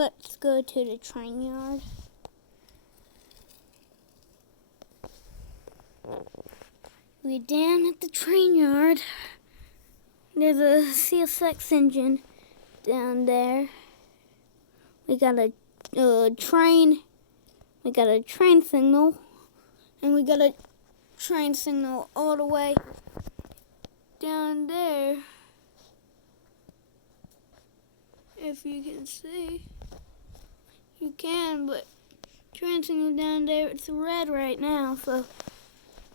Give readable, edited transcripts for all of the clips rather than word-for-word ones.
Let's go to the train yard. We're down at the train yard. There's a CSX engine down there. We got a train. We got a train signal. And we got a train signal all the way down there. If you can see. You can, but train signal down there, it's red right now, so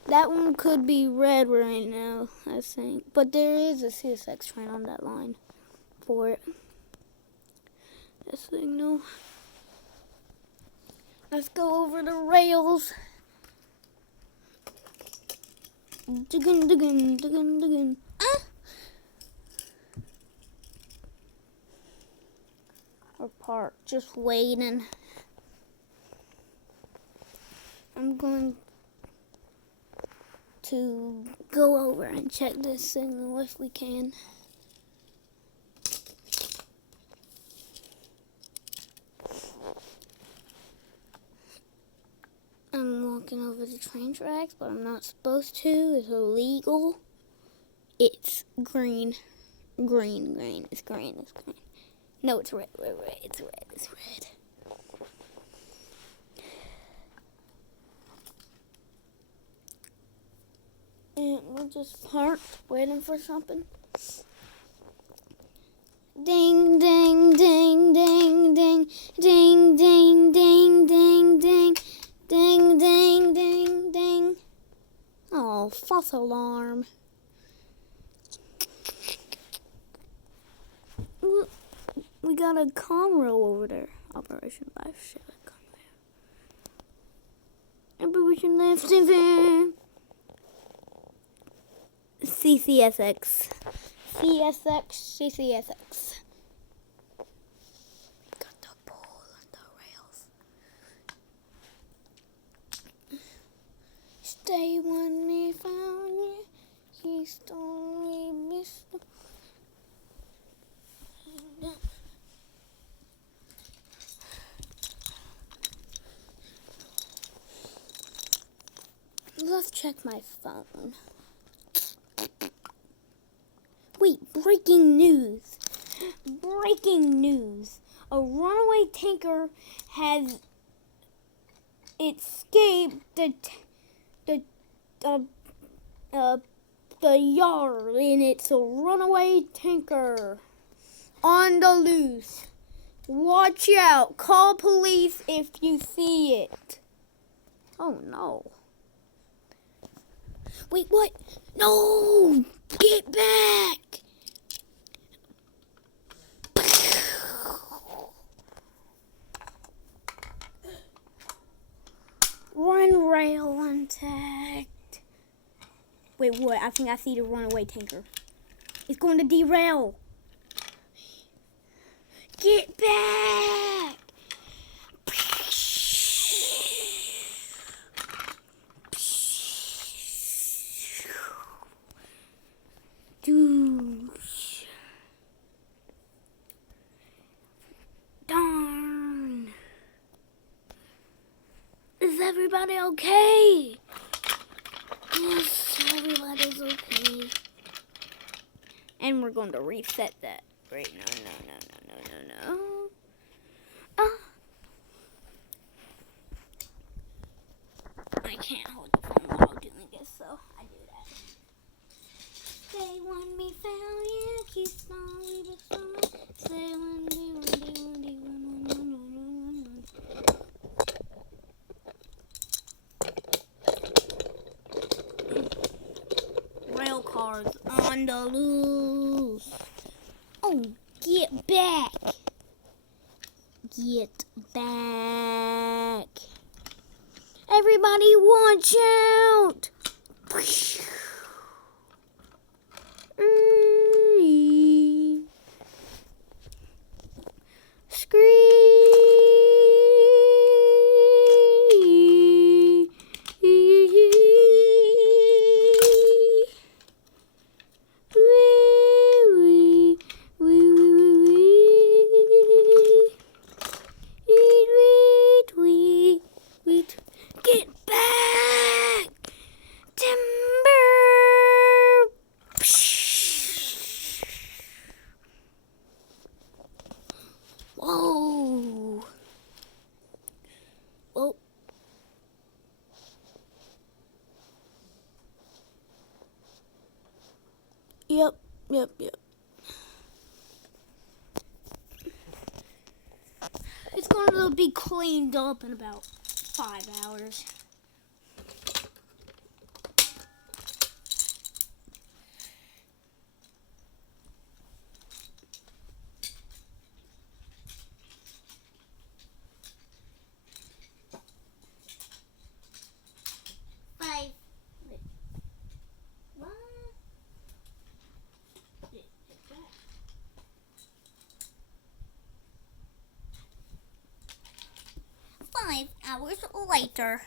that one could be red right now, I think. But there is a CSX train on that line for it. The signal. Let's go over the rails. Diggin, diggin, diggin, diggin. Ah! We're parked, just waiting. I'm going to go over and check this signal if we can. I'm walking over the train tracks, but I'm not supposed to. It's illegal. It's green. Green. It's green. It's green. No, it's red. It's red. It's red. And we're just parked, waiting for something. Ding, ding, ding, ding, ding, ding, ding, ding, ding, ding, ding, ding, ding, ding. Oh, false alarm. We got a Conrail over there. Operation Life Conrail. Operation Life Saver. CCSX. CCSX. Got the pole on the rails. Stay when me found you. He stole me, Mr. Let's check my phone. Wait, breaking news. Breaking news. A runaway tanker has escaped the yard, and it's a runaway tanker on the loose. Watch out. Call police if you see it. Oh, no. Wait, what? No! Get back! Run rail intact. Wait, what? I think I see the runaway tanker. It's going to derail. Get back! Darn. Is everybody okay? Yes, everybody's okay. And we're going to reset that. Wait, no. I can't hold the phone while doing this, so I do that. Say when me found you, keep slowly but slowly. Say when me. Rail cars on the loose. Oh, get back. Get back. Everybody watch out. Yep. It's going to be cleaned up in about 5 hours. What? 5 hours later.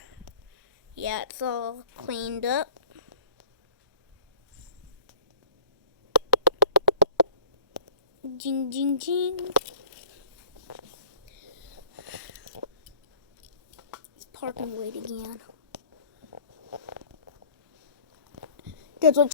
Yeah, it's all cleaned up. Jing, jing, jing. It's parking wait again. Guess what